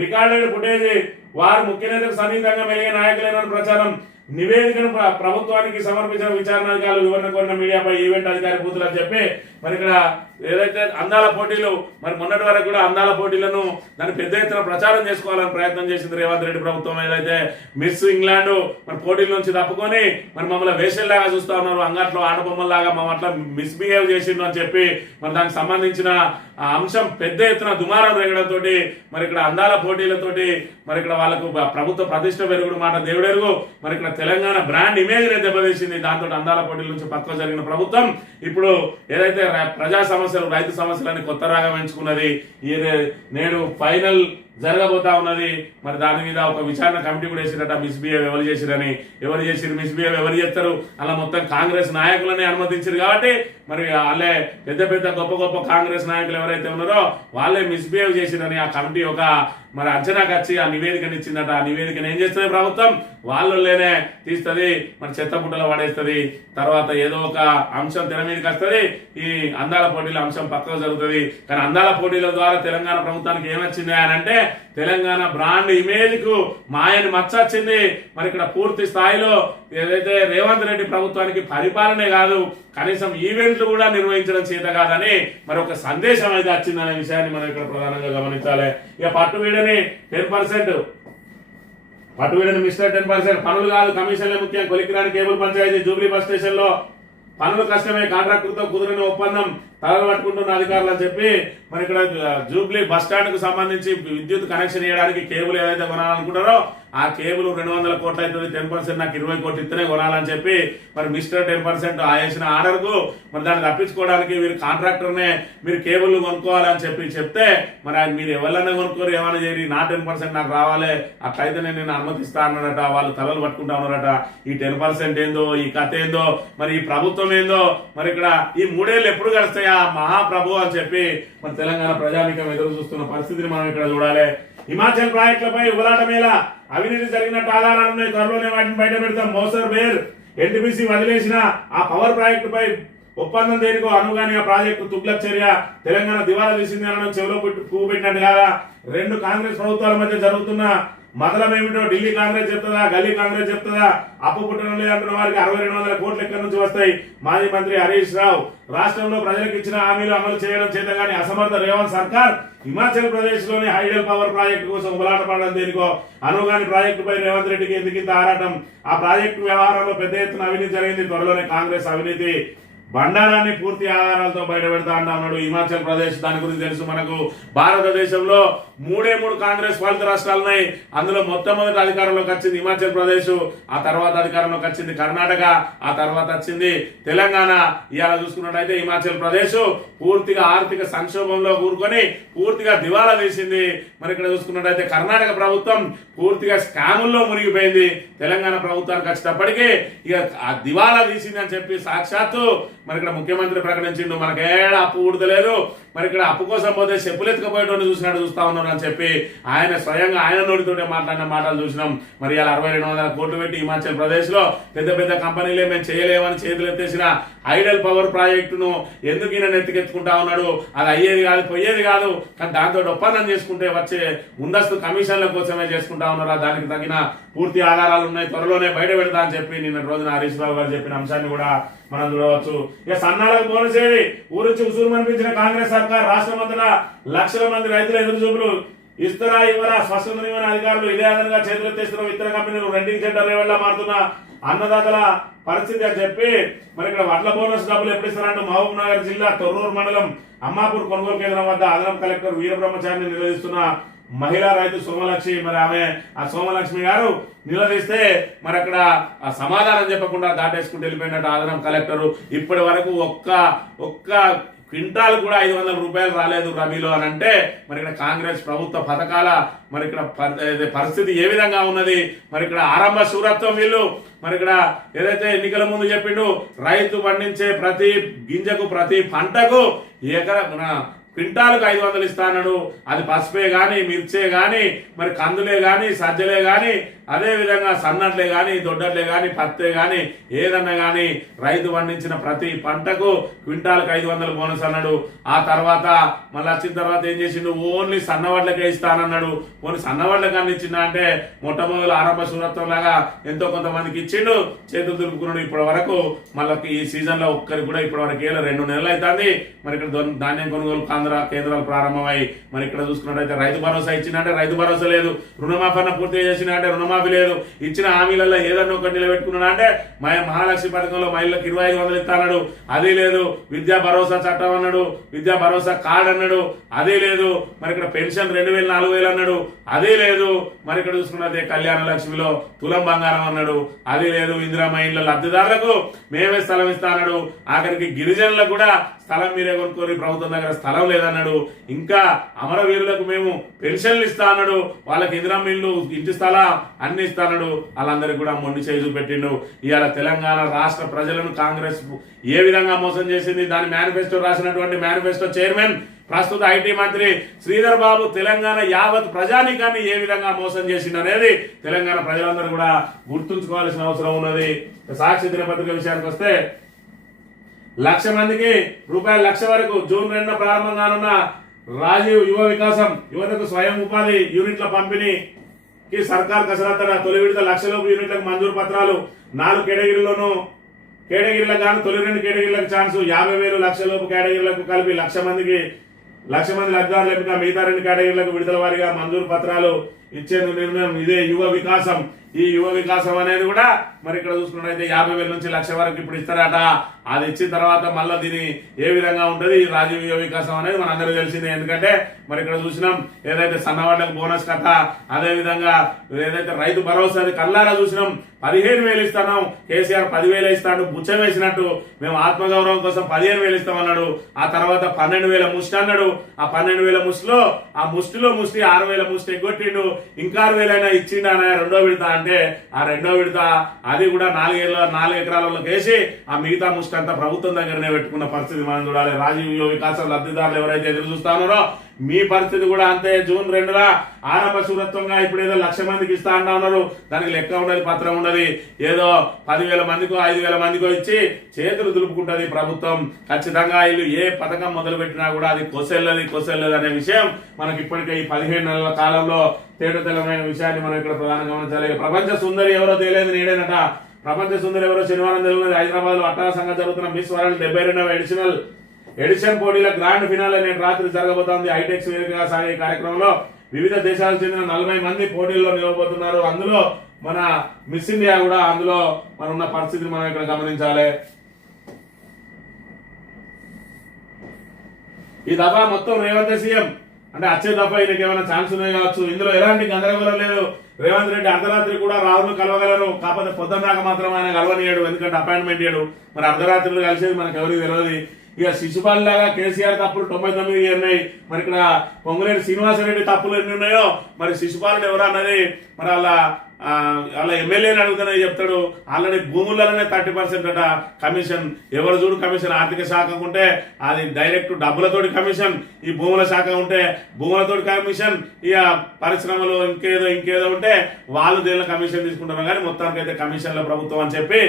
రికార్డెడ్ ఫుటేజ్, వారు ముఖ్య నేతకు సన్నిహితంగా మెలిగే నాయకులైన ప్రచారం, నివేదికను ప్రభుత్వానికి సమర్పించిన విచారణాధికారులు వివరణ కోరిన మీడియాపై ఈవెంట్ అధికారి బూతులు అని చెప్పి మరి ఇక్కడ ఏదైతే అందాల పోటీలు మరి మొన్నటి వరకు కూడా అందాల పోటీలను దాన్ని పెద్ద ఎత్తున ప్రచారం చేసుకోవాలని ప్రయత్నం చేసింది రేవంత్ రెడ్డి ప్రభుత్వం. ఏదైతే మిస్ ఇంగ్లాండ్ మరి పోటీల నుంచి తప్పుకొని మరి మమ్మల్ని వేషల్లాగా చూస్తా ఉన్నారు, అంగట్లో ఆటబొమ్మల్లాగా మా అట్లా మిస్బిహేవ్ చేసిండ్రు అని చెప్పి మరి దానికి సంబంధించిన అంశం పెద్ద ఎత్తున దుమారం రేగడంతో మరి ఇక్కడ అందాల పోటీలతోటి మరి ఇక్కడ వాళ్ళకు ప్రభుత్వ ప్రతిష్ట పెరుగుడు మాట దేవుడెరుగు. మరి ఇక్కడ తెలంగాణ బ్రాండ్ ఇమేజ్ నే దెబ్బతీసింది. దాంతో అందాల పోటీల నుంచి పక్కన జరిగిన ప్రభుత్వం ఇప్పుడు ఏదైతే ప్రజా సమస్యలు, రైతు సమస్యలని కొత్త రాగం ఎంచుకున్నది. నేడు ఫైనల్ జరగబోతా ఉన్నది. మరి దాని మీద ఒక విచారణ కమిటీ కూడా వేసిరట. మిస్బిహేవ్ ఎవరు చేసిరని, ఎవరు చేసిరు మిస్బిహేవ్ ఎవరు చేస్తారు అలా మొత్తం కాంగ్రెస్ నాయకులని అనుమతించారు కాబట్టి మరి వాళ్ళే పెద్ద పెద్ద గొప్ప గొప్ప కాంగ్రెస్ నాయకులు ఎవరైతే ఉన్నారో వాళ్ళే మిస్బిహేవ్ చేసిరని ఆ కమిటీ ఒక మరి అంచనాకు వచ్చి ఆ నివేదికను ఇచ్చిందట. ఆ నివేదికను ఏం చేస్తుంది ప్రభుత్వం, వాళ్ళనే తీస్తుంది, మరి చెత్త పుట్టలో పడేస్తుంది. తర్వాత ఏదో ఒక అంశం తెర మీదకి వస్తుంది, ఈ అందాల పోటీల అంశం పక్కకు జరుగుతుంది. కానీ అందాల పోటీల ద్వారా తెలంగాణ ప్రభుత్వానికి ఏమొచ్చింది అని అంటే తెలంగాణ బ్రాండ్ ఇమేజ్ కు మాయని మచ్చొచ్చింది. మరి ఇక్కడ పూర్తి స్థాయిలో ఏదైతే రేవంత్ రెడ్డి ప్రభుత్వానికి పరిపాలనే కాదు కనీసం ఈవెంట్లు కూడా నిర్వహించడం చేత కాదని మరి ఒక సందేశం అయితే వచ్చిందనే విషయాన్ని మనం ఇక్కడ ప్రధానంగా గమనించాలి. ఇక పట్టు వీడని 10%, పట్టు వీడని మిస్టర్ 10%, పనులు కాదు కమిషన్లే ముఖ్యం. కొలికిరాని cable panchayati Jubilee bus station లో పనులు కష్టమే, కాంట్రాక్టర్తో కుదిరిన ఒప్పందం తలలు పట్టుకుంటున్న అధికారులు అని చెప్పి మరి ఇక్కడ జూబ్లీ బస్ స్టాండ్ కు సంబంధించి విద్యుత్ కనెక్షన్ ఇవ్వడానికి కేబుల్ ఏదైతే కొనాలనుకుంటారో ఆ కేబుల్ 200 కోట్లు అవుతుంది, 10% నాకు 20 కోట్లు ఇస్తేనే కొనాలని చెప్పి మరి మిస్టర్ 10% వేసిన ఆర్డర్ కు మరి దాన్ని తప్పించుకోవడానికి వీరు కాంట్రాక్టర్నే మీరు కేబుల్ కొనుక్కోవాలని చెప్తే మరి మీరు ఎవరైనా కొనుక్కోరు, ఏమైనా చేయండి, నా 10% నాకు రావాలి, అట్లయితే నేను అనుమతిస్తా అన్నాడట. వాళ్ళు తలలు పట్టుకుంటా ఉన్నారట. ఈ 10% ఏందో, ఈ కథ ఏందో, మరి ఈ ప్రభుత్వం ఏందో, మరి ఇక్కడ ఈ 3 ఏళ్ళు ఎప్పుడు గడుస్తాయా మహాప్రభు అని చెప్పి మరి తెలంగాణ ప్రజానీకం ఎదురు చూస్తున్న పరిస్థితిని మనం ఇక్కడ చూడాలి. హిమాచల్ ప్రాజెక్టులపై ఉబలాట మేళ, అవినీతి జరిగినట్టు ఆధారాలున్నాయి, త్వరలోనే వాటిని బయట పెడతాం. మోసర్ బేర్ ఎన్టీపీసీ వదిలేసిన ఆ పవర్ ప్రాజెక్టుపై ఒప్పందం దేనికో అనుగాని ఆ ప్రాజెక్టు తుగ్లక్ చర్య, తెలంగాణ దివాలా తీసింది అనడం చెవిలో పువ్వు పెట్టినట్టు కాదా. 2 కాంగ్రెస్ ప్రభుత్వాల మధ్య జరుగుతున్న మతలం ఏమిటో ఢిల్లీ కాంగ్రెస్ చెప్తుందా, గల్లీ కాంగ్రెస్ చెప్తుందా? అప్పు పుట్టడం లేదంటున్న వారికి 6200 కోట్లు ఎక్కడి నుంచి వస్తాయి? మాజీ మంత్రి హరీష్ రావు. రాష్ట్రంలో ప్రజలకు ఇచ్చిన హామీలు అమలు చేయడం చేత గానీ అసమర్థ రేవంత్ సర్కార్ హిమాచల్ ప్రదేశ్ లోని హైడల్ పవర్ ప్రాజెక్టు కోసం ఉబలాట పడడం దేనికో? అనుగాని ప్రాజెక్టుపై రేవంత్ రెడ్డికి ఎందుకింత ఆరాటం? ఆ ప్రాజెక్టు వ్యవహారంలో పెద్ద ఎత్తున అవినీతి జరిగింది. త్వరలోనే కాంగ్రెస్ అవినీతి బండారాన్ని పూర్తి ఆధారాలతో బయటపెడతా అంటున్నాడు. హిమాచల్ ప్రదేశ్ దాని గురించి తెలుసు మనకు. భారతదేశంలో 3 కాంగ్రెస్ పాలిత రాష్ట్రాలు ఉన్నాయి. అందులో మొట్టమొదటి అధికారంలోకి వచ్చింది హిమాచల్ ప్రదేశ్, ఆ తర్వాత అధికారంలోకి వచ్చింది కర్ణాటక, ఆ తర్వాత వచ్చింది తెలంగాణ. ఇవాళ చూసుకున్నట్టయితే హిమాచల్ ప్రదేశ్ పూర్తిగా ఆర్థిక సంక్షోభంలో కూరుకొని పూర్తిగా దివాలా తీసింది. మరి ఇక్కడ చూసుకున్నట్టయితే కర్ణాటక ప్రభుత్వం పూర్తిగా స్కాముల్లో మునిగిపోయింది. తెలంగాణ ప్రభుత్వానికి వచ్చేటప్పటికీ ఇక ఆ దివాలా తీసింది అని చెప్పి సాక్షాత్తు మరి ఇక్కడ ముఖ్యమంత్రి ప్రకటించిండు. మనకేడా అప్పు ఊడతలేదు, మరి ఇక్కడ అప్పు కోసం పోతే చెప్పులు ఎత్తుకపోయేటోని చూస్తా ఉన్నారు అని చెప్పి ఆయన స్వయంగా ఆయన నోటితోటే మాట్లాడిన మాటలు చూసినాం. మరి ఇలా 6200 కోట్లు పెట్టి హిమాచల్ ప్రదేశ్ లో పెద్ద పెద్ద కంపెనీలే మేము చేయలేమని చేతులు ఎత్తేసిన హైడల్ పవర్ ప్రాజెక్టును ఎందుకు ఈయన ఎత్తుకెత్తుకుంటా ఉన్నాడు? అది అయ్యేది కాదు, పోయేది కాదు. కానీ దాంతో ఒప్పందం చేసుకుంటే వచ్చే ముందస్తు కమిషన్ల కోసమే చేసుకుంటా ఉన్నారు. దానికి తగిన పూర్తి ఆధారాలు ఉన్నాయి, త్వరలోనే బయట పెడతా అని చెప్పి నిన్న రోజున హరీష్ రావు గారు చెప్పిన అంశాన్ని కూడా మనం చూడవచ్చు. ఇక సన్నాలకు బోనస్ ఏది? ఊరించి ఉసూరు అనిపించిన కాంగ్రెస్ సర్కార్ రాష్ట్రమంతటా లక్షల మంది రైతుల ఎదురు చూపులు. ఇస్తారా ఇవ్వరా స్పష్టత ఇవ్వని అధికారులు ఇదే ఆధారంగా చేతులెత్తేస్తున్న విత్తన కంపెనీలు రెండింగ్ సెంటర్ రేవల్లా మారుతున్న అన్నదాతల పరిస్థితి అని చెప్పి మరి ఇక్కడ వడ్ల బోనస్ డబ్బులు ఎప్పుడు ఇస్తారంటూ మహబూబ్ నగర్ జిల్లా తొర్రూరు మండలం అమ్మాపూర్ కొనుగోలు కేంద్రం వద్ద అదనపు కలెక్టర్ వీరబ్రహ్మచారిని నిలదీస్తున్న మహిళా రైతు సోమలక్ష్మి. మరి ఆమె ఆ సోమలక్ష్మి గారు నిలదీస్తే మరి అక్కడ ఆ సమాధానం చెప్పకుండా దాటేసుకుంటూ వెళ్ళిపోయినట్టు అదనపు కలెక్టర్. ఇప్పటి వరకు ఒక్క క్వింటాల్ కూడా 500 రూపాయలు రాలేదు రబీలో అని అంటే మరి ఇక్కడ కాంగ్రెస్ ప్రభుత్వ పథకాల మరి ఇక్కడ పరిస్థితి ఏ విధంగా ఉన్నది? మరి ఇక్కడ ఆరంభ శూరత్వం వీళ్ళు. మరి ఇక్కడ ఏదైతే ఎన్నికల ముందు చెప్పిండు రైతు పండించే ప్రతి గింజకు ప్రతి పంటకు క్వింటాలకు 500 ఇస్తా అన్నాడు. అది పసుపే గాని మిర్చే గాని మరి కందులే గాని సజ్జలే గాని అదే విధంగా సన్నట్లే గాని దొడ్డట్లే గాని పత్తే గాని ఏదన్నా గాని రైతు పండించిన ప్రతి పంటకు క్వింటాలకు 500 బోనస్ అన్నాడు. ఆ తర్వాత మళ్ళీ వచ్చిన తర్వాత ఏం చేసిండు? ఓన్లీ సన్నవడ్లకే ఇస్తానన్నాడు. ఓన్లీ సన్నవడ్లకి అందించిందా అంటే మొట్టమొదటి ఆరంభ శూరత్వం లాగా ఎంతో కొంతమందికి ఇచ్చిండు, చేతులు దులుపుకున్నాడు. ఇప్పటి వరకు మళ్ళీ ఈ సీజన్ లో ఒక్కరికి కూడా ఇప్పటి వరకు 2 నెలలు అవుతుంది. మరి ఇక్కడ ధాన్యం కొనుగోలు కేంద్రాలు ప్రారంభమై మరి ఇక్కడ చూసుకున్నట్టయితే రైతు భరోసా ఇచ్చిందంటే రైతు భరోసా లేదు, రుణమాఫీ పూర్తి చేసిన అంటే రుణమాఫీ లేదు, ఇచ్చిన హామీలలో ఏదన్నా ఒకటి నిలబెట్టుకున్నాడు అంటే మహాలక్ష్మి పథకంలో మహిళలకు 2500 ఇస్తాడు, అది లేదు. విద్యా భరోసా చట్టం అన్నాడు, విద్యా భరోసా కార్డు అన్నాడు, అదే లేదు. మరి ఇక్కడ పెన్షన్ 2000 4000 అన్నాడు, అదే లేదు. మరి ఇక్కడ చూసుకున్నట్టే కళ్యాణ లక్ష్మిలో తులం బంగారం అన్నాడు, అది లేదు. ఇందిరామ ఇండ్ల లబ్ధిదారులకు మేమే స్థలం ఇస్తా అన్నాడు. ఆఖరికి గిరిజనులకు కూడా స్థలం మీరే కొనుక్కోని ప్రభుత్వం దగ్గర స్థలం లేదన్నాడు. ఇంకా అమరవీరులకు మేము పెన్షన్లు ఇస్తా అన్నాడు, వాళ్ళకి ఇందిరామ ఇల్లు ఇంటి స్థలం అన్ని ఇస్తాడు. వాళ్ళందరికీ కూడా మొండి చేయి చూపెట్టిండు. ఇవాళ తెలంగాణ రాష్ట్ర ప్రజలను కాంగ్రెస్ ఏ విధంగా మోసం చేసింది? దాని మేనిఫెస్టో రాసినటువంటి మేనిఫెస్టో చైర్మన్ ప్రస్తుత ఐటీ మంత్రి శ్రీధర్ బాబు తెలంగాణ యావత్ ప్రజానీకాన్ని ఏ విధంగా మోసం చేసింది అనేది తెలంగాణ ప్రజలందరూ కూడా గుర్తుంచుకోవాల్సిన అవసరం ఉన్నది. సాక్షి దినపత్రిక విషయానికి వస్తే 1,00,000 మందికి రూపాయలు 1,00,000 వరకు జూన్ 2న ప్రారంభం కానున్న రాజీవ్ యువ వికాసం యువతకు స్వయం ఉపాధి యూనిట్ల పంపిణీకి సర్కార్ కసరత్తన తొలి విడత 1,00,000 లోపు యూనిట్లకు మంజూరు పత్రాలు. 4 కేటగిరీలకు గాను తొలి 2 కేటగిరీలకు ఛాన్స్. 50,000 1,00,000 లోపు కేటగిరీలకు కలిపి 1,00,000 మంది లబ్ధిదారులు ఎంపిక. మిగతా 2 కేటగిరీలకు విడుదల వారీగా మంజూరు పత్రాలు ఇచ్చేందుకు నిర్ణయం. ఇదే యువ వికాసం. ఈ యువ వికాసం అనేది కూడా మరి ఇక్కడ చూసుకున్నట్టయితే 50,000 నుంచి 1,00,000 వరకు ఇప్పుడు ఇస్తారట. అది ఇచ్చిన తర్వాత మళ్ళీ దీని ఏ విధంగా ఉంటుంది ఈ రాజీవ్ యువ వికాసం అనేది మన అందరికీ తెలిసిందే. ఎందుకంటే మరి ఇక్కడ చూసినాం ఏదైతే సన్నవాళ్లకు బోనస్ కథ, అదే విధంగా ఏదైతే రైతు భరోసా అది కళ్ళారా చూసినాం. 15,000 ఇస్తున్నాం, కేసీఆర్ 10,000 ఇస్తాడు బుచ్చం వేసినట్టు. మేము ఆత్మగౌరవం కోసం 15,000 ఇస్తామన్నాడు. ఆ తర్వాత 12,000 ముష్టి అన్నాడు. ఆ 12,000 ముష్టిలో ఆ ముష్టిలో 6,000 ముష్టి ఎగ్గొట్టిండు. ఇంకా 6,000 అయినా ఇచ్చిండు అనే రెండో విడత. అంటే ఆ రెండో విడత అది కూడా 4 ఎకరాలకు వేసి ఆ మిగతా ముష్టి అంతా ప్రభుత్వం దగ్గరనే పెట్టుకున్న పరిస్థితి మనం చూడాలి. రాజీవ్ యువ వికాసం లబ్ధిదారులు ఎవరైతే ఎదురు చూస్తారో మీ పరిస్థితి కూడా అంతే. జూన్ 2న ఆరంభ శూరత్వంగా ఇప్పుడు ఏదో 1,00,000 మందికి ఇస్తా అంటా ఉన్నారు. దానికి లెక్క ఉండదు, పత్రం ఉండదు. ఏదో 10,000 మందికో 5,000 మందికో ఇచ్చి చేతులు దులుపుకుంటది ప్రభుత్వం. ఖచ్చితంగా వీళ్ళు ఏ పథకం మొదలు పెట్టినా కూడా అది కొసెల్లది అనే విషయం మనకి ఇప్పటికే ఈ 15 నెలల కాలంలో తేటతెల్లమైన విషయాన్ని మనం ఇక్కడ ప్రధానంగా గమనించాలి. ప్రపంచ సుందరి ఎవరో తెలియదు నేడేనట. ప్రపంచ సుందరి ఎవరో శనివారం తెలియదు. హైదరాబాద్ లో అట్టహాసంగా జరుగుతున్న మిస్ వరల్డ్ 72వ ఎడిషన్ పోటీల గ్రాండ్ ఫినాలే నేడు రాత్రి జరగబోతోంది. హైటెక్స్ వేదికగా సాగే కార్యక్రమంలో వివిధ దేశాలకు చెందిన 40 మంది పోటీల్లో నిలవబోతున్నారు. అందులో మన మిస్ ఇండియా కూడా అందులో మన ఉన్న పరిస్థితిని మనం ఇక్కడ గమనించాలి. ఈ దఫా మొత్తం రేవంత్ సీఎం అంటే వచ్చే దఫా ఈయనకి ఏమైనా ఛాన్స్ ఉన్నాయి కావచ్చు. ఇందులో ఎలాంటి గందరగోళం లేదు. రేవంత్ రెడ్డి అర్ధరాత్రి కూడా రాహుల్ కలవగలరు. కాకపోతే పొద్దున దాకా మాత్రం ఆయన కలవనియాడు, ఎందుకంటే అపాయింట్మెంట్ ఇయ్యాడు. మరి అర్ధరాత్రులు కలిసేది మనకు ఎవరికి తెలియదు. ఇక శిశుపాల్ లాగా కేసీఆర్ తప్పులు 99 ఉన్నాయి. మరి ఇక్కడ పొంగులేటి శ్రీనివాసరెడ్డి తప్పులు ఎన్ని ఉన్నాయో మరి శిశుపాలుడు ఎవరు అన్నది మరి అలా ఎమ్మెల్యేని అడుగుతానే చెప్తాడు. ఆల్రెడీ భూములలోనే 30% అట కమిషన్. ఎవరు చూడు కమిషన్. ఆర్థిక శాఖ ఉంటే అది డైరెక్ట్ డబ్బులతోటి కమిషన్, ఈ భూముల శాఖ ఉంటే భూములతోటి కమిషన్, ఇక పరిశ్రమలు ఇంకేదో ఉంటే వాళ్ళు దేనిలో కమిషన్ తీసుకుంటారు. కానీ మొత్తానికి అయితే కమిషన్ల ప్రభుత్వం అని చెప్పి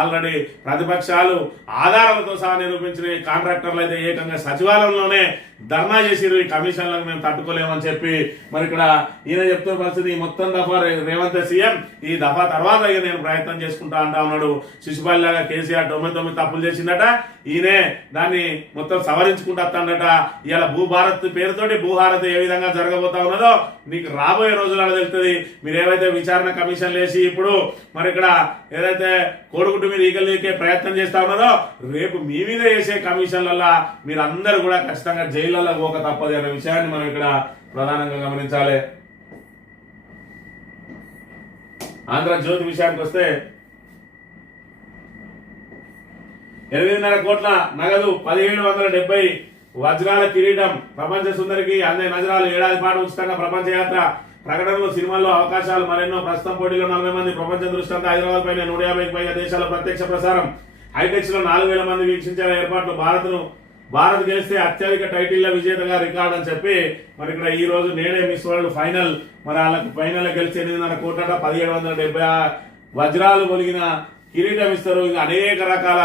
ఆల్రెడీ ప్రతిపక్షాలు ఆధారాలతో సహా నిరూపించిన కాంట్రాక్టర్లు అయితే ఏకంగా సచివాలయంలోనే ధర్నా చేసిరు. ఈ కమిషన్లకు మేము తట్టుకోలేమని చెప్పి మరి ఇక్కడ ఈయన చెప్తున్న పరిస్థితి. మొత్తం దఫా రేవంత్ సీఎం ఈ దఫా తర్వాత ఇక నేను ప్రయత్నం చేసుకుంటా అంటా ఉన్నాడు. శిశుపాల్ లాగా కేసీఆర్ 99 తప్పులు చేసిందట. ఈయనే దాన్ని మొత్తం సవరించుకుంటా వస్తాడట. ఇలా భూభారత్ పేరుతోటి భూహారత్ ఏ విధంగా జరగబోతా ఉన్నదో మీకు రాబోయే రోజులలో తెలుస్తుంది. మీరు ఏవైతే విచారణ కమిషన్లు వేసి ఇప్పుడు మరి ఇక్కడ ఏదైతే కోడిగుడ్డు మీద ఈగలు లేకే ప్రయత్నం చేస్తా ఉన్నదో రేపు మీ మీద వేసే కమిషన్లలో మీరు అందరూ కూడా ఖచ్చితంగా జైళ్లలో పోక తప్పదు అనే విషయాన్ని మనం ఇక్కడ ప్రధానంగా గమనించాలి. ఆంధ్రజ్యోతి విషయానికి వస్తే 8.5 కోట్ల నగదు, 1770 వజ్రాల కిరీటం, ప్రపంచ సుందరికి అందే నజరాలు, ఏడాది పాటు ఉచితంగా ప్రపంచ యాత్ర, ప్రకటనలో సినిమాల్లో అవకాశాలు మరెన్నో. ప్రస్తుతం పోటీలో 40 మంది, ప్రపంచ దృష్టి హైదరాబాద్ పైన 150కి పైగా దేశాల ప్రత్యక్ష ప్రసారం. హైటెక్స్ లో 4,000 మంది వీక్షించాల ఏర్పాట్లు. భారత్ గెలిస్తే అత్యధిక టైటిళ్ల విజేతగా రికార్డ్ అని చెప్పి మరి ఇక్కడ ఈ రోజు నేడే మిస్ వరల్డ్ ఫైనల్. మరి వాళ్ళకి ఫైనల్ గెలిచి 8.5 కోట్ల 1770 వజ్రాలు పొలిగిన కిరీటం ఇస్తారు. ఇంకా అనేక రకాల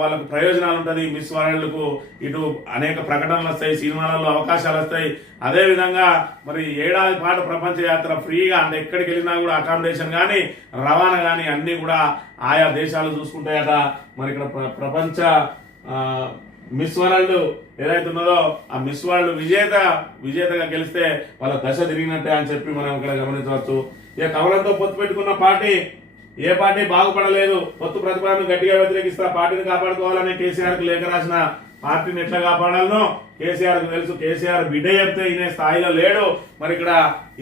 వాళ్ళకు ప్రయోజనాలు ఉంటుంది. మిస్ వరల్డ్ కు ఇటు అనేక ప్రకటనలు వస్తాయి, సినిమాలలో అవకాశాలు వస్తాయి. అదే విధంగా మరి ఏడాది పాటు ప్రపంచ యాత్ర ఫ్రీగా, అంటే ఎక్కడికి వెళ్ళినా కూడా అకామిడేషన్ కానీ రవాణా కానీ అన్ని కూడా ఆయా దేశాలు చూసుకుంటాయట. మరి ఇక్కడ ప్రపంచ మిస్ వరల్డ్ ఏదైతే ఉన్నదో ఆ మిస్ వరల్డ్ విజేతగా గెలిస్తే వాళ్ళ దశ తిరిగినట్టే అని చెప్పి మనం ఇక్కడ గమనించవచ్చు. ఇక కమలంతో పొత్తు పెట్టుకున్న పార్టీ ఏ పార్టీ బాగుపడలేదు. పొత్తు ప్రతిపాదనను గట్టిగా వ్యతిరేకిస్తా, పార్టీని కాపాడుకోవాలని కేసీఆర్ కు లేఖ రాసిన పార్టీని ఎట్లా కాపాడాలనో కేసీఆర్ కు తెలుసు. కేసీఆర్ బిడ్డ చెప్తే ఈయన స్థాయిలో లేడు. మరి ఇక్కడ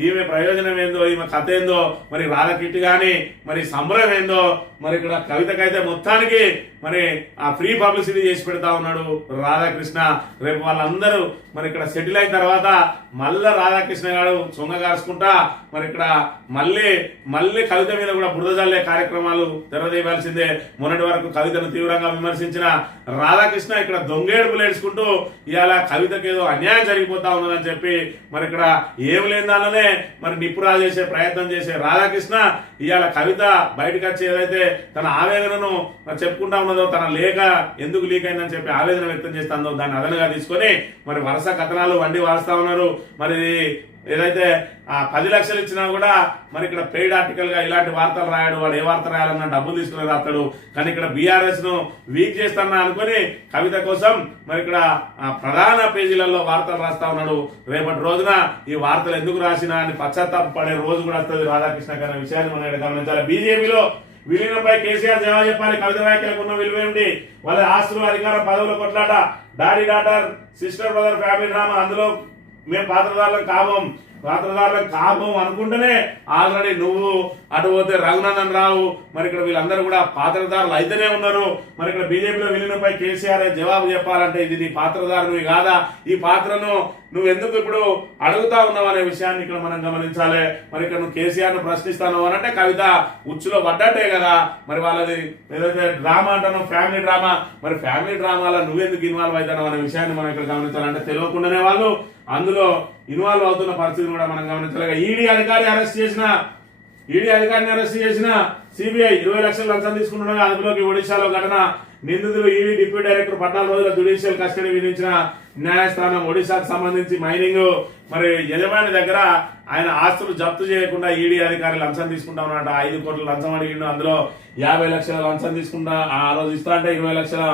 ఈమె ప్రయోజనం ఏందో, ఈమె కథ ఏందో, మరి రాధకిట్టి గాని మరి సంబరం ఏందో, మరి ఇక్కడ కవితకైతే మొత్తానికి మరి ఆ ఫ్రీ పబ్లిసిటీ చేసి పెడతా ఉన్నాడు రాధాకృష్ణ. రేపు వాళ్ళందరూ మరి ఇక్కడ సెటిల్ అయిన తర్వాత మళ్ళా రాధాకృష్ణ గారు సొంగగార్చుకుంటా మరి ఇక్కడ మళ్ళీ కవిత మీద కూడా బురద జల్లే కార్యక్రమాలు తెరదీయవలసిందే. మొన్నటి వరకు కవితను తీవ్రంగా విమర్శించిన రాధాకృష్ణ ఇక్కడ దొంగేడుపులు ఏడ్చుకుంటూ ఇవాళ కవితకి ఏదో అన్యాయం జరిగిపోతా ఉన్నదని చెప్పి మరి ఇక్కడ ఏం లేని దానిలోనే మరి నిప్పురా చేసే ప్రయత్నం చేసే రాధాకృష్ణ ఇవాళ కవిత బయటకు వచ్చి ఏదైతే తన ఆవేదనను చెప్పుకుంటా ఉన్నదో, తన లేఖ ఎందుకు లీక్ అయిందని చెప్పి ఆవేదన వ్యక్తం చేస్తుందో దాన్ని అదనగా తీసుకొని మరి వరుస కథనాలు వండి వాడుస్తా ఉన్నారు. మరి ఏదైతే ఆ 10 లక్షలు ఇచ్చినా కూడా మరి ఇక్కడ పెయిడ్ ఆర్టికల్ గా ఇలాంటి వార్తలు రాయడు. వాడు ఏ వార్త రాయాలన్నా డబ్బులు తీసుకుని రాస్తాడు. కానీ ఇక్కడ బీఆర్ఎస్ ను వీక్ చేస్తానా అనుకుని కవిత కోసం మరి ఇక్కడ ప్రధాన పేజీలలో వార్తలు రాస్తా ఉన్నాడు. రేపటి రోజున ఈ వార్తలు ఎందుకు రాసినా అని పశ్చాత్తాప పడే రోజు కూడా వస్తుంది రాధాకృష్ణ అనే విషయాన్ని మనం ఇక్కడ గమనించాలి. బీజేపీలో విలీనంపై కేసీఆర్ జవాబు చెప్పాలి. కవిత వ్యాఖ్యలకు ఉన్న విలువ ఏమిటి? వాళ్ళ ఆస్తులు, అధికారం, పదవుల కొట్లాట, daddy daughter, sister brother family drama. అందులో మేము పాత్రదారులకు కామం అనుకుంటేనే ఆల్రెడీ నువ్వు అటు పోతే రఘునందన్ రావు మరి ఇక్కడ వీళ్ళందరూ కూడా పాత్రదారులు అయితేనే ఉన్నారు. మరి ఇక్కడ బీజేపీలో విలీనంపై కేసీఆర్ జవాబు చెప్పాలంటే ఇది నీ పాత్రదారునివి కాదా? ఈ పాత్రను నువ్వెందుకు ఇప్పుడు అడుగుతా ఉన్నావు అనే విషయాన్ని ఇక్కడ మనం గమనించాలి. మరి ఇక్కడ నువ్వు కేసీఆర్ ను ప్రశ్నిస్తాను అని అంటే కవిత ఉచ్చులో పడ్డట్టే కదా. మరి వాళ్ళది ఏదైతే డ్రామా అంటానో ఫ్యామిలీ డ్రామా, మరి ఫ్యామిలీ డ్రామాలో నువ్వెందుకు ఇన్వాల్వ్ అవుతావు అనే విషయాన్ని మనం ఇక్కడ గమనించాలంటే తెలియకుండానే వాళ్ళు అందులో ఇన్వాల్వ్ అవుతున్న పరిస్థితిని కూడా మనం గమనించాలి. ఈడీ అధికారిని అరెస్ట్ చేసిన సిబిఐ 20 లక్షల లంచం తీసుకుంటుండగా అందులోకి ఒడిశాలో ఘటన. నిందితులు ఈడీ డిప్యూటీ డైరెక్టర్ 14 రోజుల జ్యుడిషియల్ కస్టడీ విధించిన న్యాయస్థానం. ఒడిశాకు సంబంధించి మైనింగ్ మరి యజమాని దగ్గర ఆయన ఆస్తులు జప్తు చేయకుండా ఈడీ అధికారి లంచం తీసుకుంటా ఉన్నట. 5 కోట్ల లంచం అడిగిండు, అందులో 50 లక్షల లంచం తీసుకుంటా ఆ రోజు ఇస్తా అంటే 20 లక్షల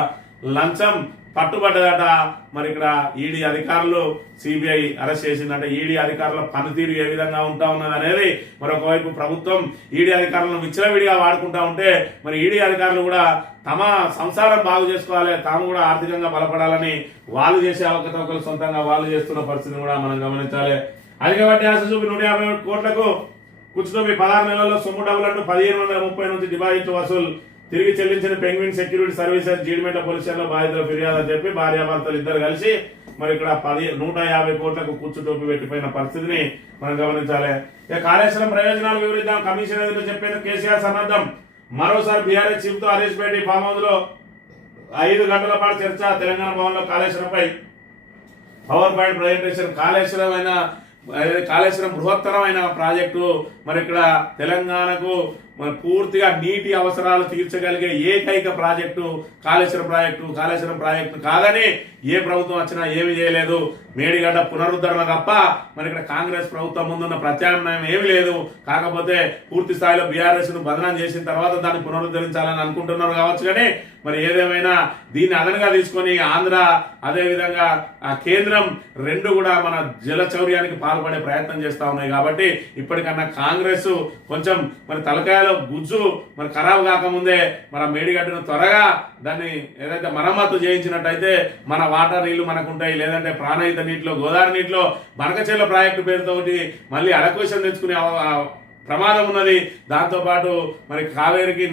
లంచం పట్టుబడ్డదట. మరి ఇక్కడ ఈడీ అధికారులు సిబిఐ అరెస్ట్ చేసిందంటే ఈడీ అధికారుల పనితీరు ఏ విధంగా ఉంటా ఉన్నది అనేది మరొకవైపు ప్రభుత్వం ఈడీ అధికారులను విచ్చలవిడిగా వాడుకుంటా ఉంటే మరి ఈడీ అధికారులు కూడా తమ సంసారం బాగు చేసుకోవాలి, తాము కూడా ఆర్థికంగా బలపడాలని వాళ్ళు చేసే అవకతవకలు సొంతంగా వాళ్ళు చేస్తున్న పరిస్థితిని కూడా మనం గమనించాలి. అధిక వడ్డీ ఆశ చూపి 150 కోట్లకు కూర్చుతోపి 16 నెలల్లో సొమ్ము డబ్బులంటూ 1530 నుంచి డిపాజిట్ వసూలు తిరిగి చెల్లించిన penguin security services Jeedimetla police స్టేషన్లో బాధితుల ఫిర్యాదు అని చెప్పి భార్యాభర్తలు ఇద్దరు కలిసి మరి ఇక్కడ 150 కోట్లకు కూర్చుటోపి పెట్టిపోయిన పరిస్థితిని మనం గమనించాలి. ఇక కాళేశ్వరం ప్రయోజనాలు వివరిద్దాం, కమిషన్ ఎదురు చెప్పేందుకు కేసీఆర్ సన్నద్ధం. మరోసారి బీఆర్ఎస్ చీఫ్ తో హరీష్ రెడ్డి ఫామ్ హౌస్ లో 5 గంటల పాటు చర్చ. తెలంగాణ భవన్ లో కాళేశ్వరంపై పవర్ పాయింట్ ప్రజెంటేషన్. కాళేశ్వరం బృహత్తరమైన ప్రాజెక్టు. మరి ఇక్కడ తెలంగాణకు పూర్తిగా నీటి అవసరాలు తీర్చగలిగే ఏకైక ప్రాజెక్టు కాళేశ్వరం ప్రాజెక్టు కాదని ఏ ప్రభుత్వం వచ్చినా ఏమి చేయలేదు. మేడిగడ్డ పునరుద్ధరణ తప్ప మరి ఇక్కడ కాంగ్రెస్ ప్రభుత్వం ముందున్న ప్రత్యామ్నాయం ఏమి లేదు. కాకపోతే పూర్తి స్థాయిలో బీఆర్ఎస్ ను బదనాం చేసిన తర్వాత దాన్ని పునరుద్ధరించాలని అనుకుంటున్నారు కావచ్చు. కానీ మరి ఏదేమైనా దీన్ని అదనంగా తీసుకొని ఆంధ్ర అదేవిధంగా కేంద్రం రెండు కూడా మన జలచౌర్యానికి పాల్పడే ప్రయత్నం చేస్తా ఉన్నాయి. కాబట్టి ఇప్పటికన్నా కాంగ్రెస్ కొంచెం మరి తలకాయలో గుజ్జు మరి ఖరాబు కాకముందే మన మేడిగడ్డను త్వరగా దాన్ని ఏదైతే మరమ్మతు చేయించినట్టయితే మన వాటర్ నీళ్లు మనకుంటాయి. లేదంటే ప్రాణహిత నీటిలో గోదావరి నీటిలో బనకచెర్ల ప్రాజెక్టు పేరుతోటి మళ్ళీ అడక్వేషన్ తెచ్చుకునే ప్రమాదం ఉన్నది. దాంతో పాటు మరి కావేరి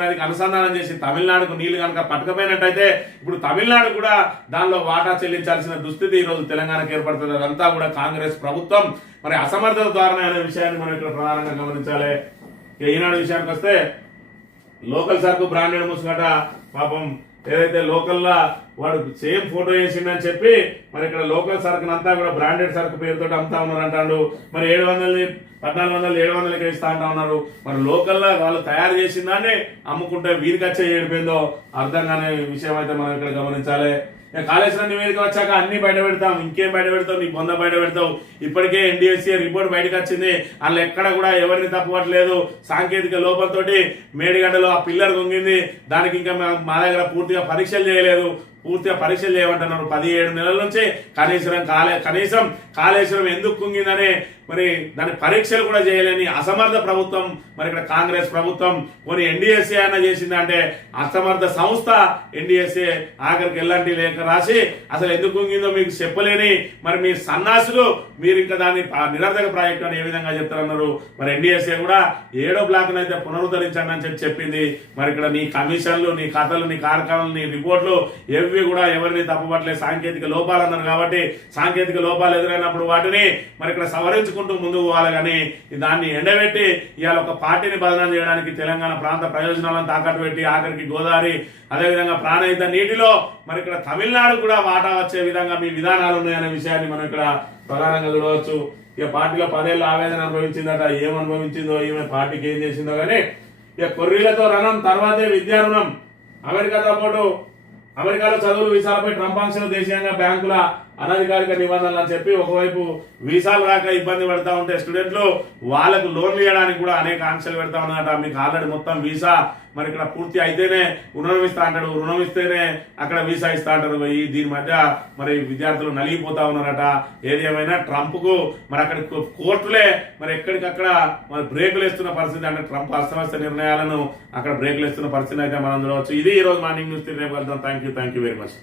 నదికి అనుసంధానం చేసి తమిళనాడుకు నీళ్లు కనుక పట్టకపోయినట్టయితే ఇప్పుడు తమిళనాడు కూడా దానిలో వాటా చెల్లించాల్సిన దుస్థితి ఈ రోజు తెలంగాణకు ఏర్పడుతుంది. అదంతా కూడా కాంగ్రెస్ ప్రభుత్వం మరి అసమర్థత ద్వారానే అనే విషయాన్ని మనం ఇక్కడ ప్రధానంగా గమనించాలి. ఈనాడు విషయానికి వస్తే లోకల్ సరుకు బ్రాండెడ్ ముసుగట. పాపం ఏదైతే లోకల్లా వాడు సేమ్ ఫోటో వేసిండని చెప్పి మరి ఇక్కడ లోకల్ సరుకునంతా కూడా బ్రాండెడ్ సరుకు పేరుతో అమ్ముతా ఉన్నారు అంటాడు. మరి 700 1400 700కి ఇస్తా అంటా ఉన్నారు. మరి లోకల్లా వాళ్ళు తయారు చేసిన దాన్ని అమ్ముకుంటే వీరికి వచ్చే ఏడిపోయిందో అర్థం కాని విషయం అయితే మనం ఇక్కడ గమనించాలి. కాళేశ్వరం నివేదిక వచ్చాక అన్ని బయట పెడతాం, ఇంకేం బయట పెడతావు, నీ బొంద బయట పెడతావు. ఇప్పటికే ఎన్డీఎస్సీ రిపోర్ట్ బయటకు వచ్చింది, అందులో ఎక్కడ కూడా ఎవరిని తప్పుపట్టలేదు. సాంకేతిక లోపంతో మేడిగడ్డలో ఆ పిల్లర్ దొంగింది, దానికి ఇంకా మా దగ్గర పూర్తిగా పరీక్షలు చేయమంటున్నారు. 17 నెలల నుంచి కనీసం కాళేశ్వరం ఎందుకు కుంగిందని మరి దాని పరీక్షలు కూడా చేయలేని అసమర్థ ప్రభుత్వం మరి ఇక్కడ కాంగ్రెస్ ప్రభుత్వం. కొన్ని ఎన్డీఎస్ఏ అన్న చేసిందంటే అసమర్థ సంస్థ ఎన్డీఎస్ఏ ఆఖరికి ఎలాంటి లేఖ రాసి అసలు ఎందుకు కుంగిందో మీకు చెప్పలేని మరి మీ సన్నాసులు మీరు ఇంకా దాన్ని నిరర్ధక ప్రాజెక్టు అని ఏ విధంగా చెప్తారన్నారు. మరి ఎన్డీఎస్ఏ కూడా 7వ బ్లాక్ అయితే పునరుద్ధరించండి అని చెప్పింది. మరి ఇక్కడ నీ కమిషన్లు, నీ కథలు, నీ కార్యక్రమాలు, నీ రిపోర్ట్లు ఏవి కూడా ఎవరిని తప్పుపట్టలేదు. సాంకేతిక లోపాలు అన్నారు కాబట్టి సాంకేతిక లోపాలు ఎదురైనప్పుడు వాటిని మరి ఇక్కడ సవరించుకుంటూ ముందుకు పోవాలి. కానీ దాన్ని ఎండబెట్టి ఇవాళ ఒక పార్టీని బదనాం చేయడానికి తెలంగాణ ప్రాంత ప్రయోజనాలను తాకట్టు పెట్టి ఆఖరికి గోదావరి అదేవిధంగా ప్రాణహిత నీటిలో మరి ఇక్కడ తమిళనాడు కూడా వాటా వచ్చే విధంగా మీ విధానాలు ఉన్నాయనే విషయాన్ని మనం ఇక్కడ ప్రధానంగా చూడవచ్చు. ఇక పార్టీలో 10 ఏళ్ళు ఆవేదన అనుభవించిందట. ఏం అనుభవించిందో, ఈమె పార్టీకి ఏం చేసిందో కానీ ఇక కొర్రీలతో రణం తర్వాతే విద్యా రుణం. అమెరికాలో చదువులు వీసాలపై ట్రంప్ ఆంక్షలు, దేశీయంగా బ్యాంకుల అనధికారిక నిబంధనలు అని చెప్పి ఒకవైపు వీసాలు రాక ఇబ్బంది పెడతా ఉంటే స్టూడెంట్లు వాళ్ళకు లోన్లు ఇవ్వడానికి కూడా అనేక ఆంక్షలు పెడతా ఉన్నారట. మీకు ఆల్రెడీ మొత్తం వీసా మరి ఇక్కడ పూర్తి అయితేనే రుణం ఇస్తా అంటాడు, రుణం ఇస్తేనే అక్కడ వీసా ఇస్తా అంటారు. దీని మధ్య మరి విద్యార్థులు నలిగిపోతా ఉన్నారట. ఏది ఏమైనా ట్రంప్ కు మరి అక్కడ కోర్టులే మరి ఎక్కడికక్కడ మరి బ్రేకులు వేస్తున్న పరిస్థితి. అంటే ట్రంప్ అస్తవ్యస్త నిర్ణయాలను అక్కడ బ్రేకులు వేస్తున్న పరిస్థితి అయితే మనం చూడవచ్చు. ఇది ఈ రోజు మార్నింగ్ న్యూస్. రేపు వెళ్తాం. Thank you very much.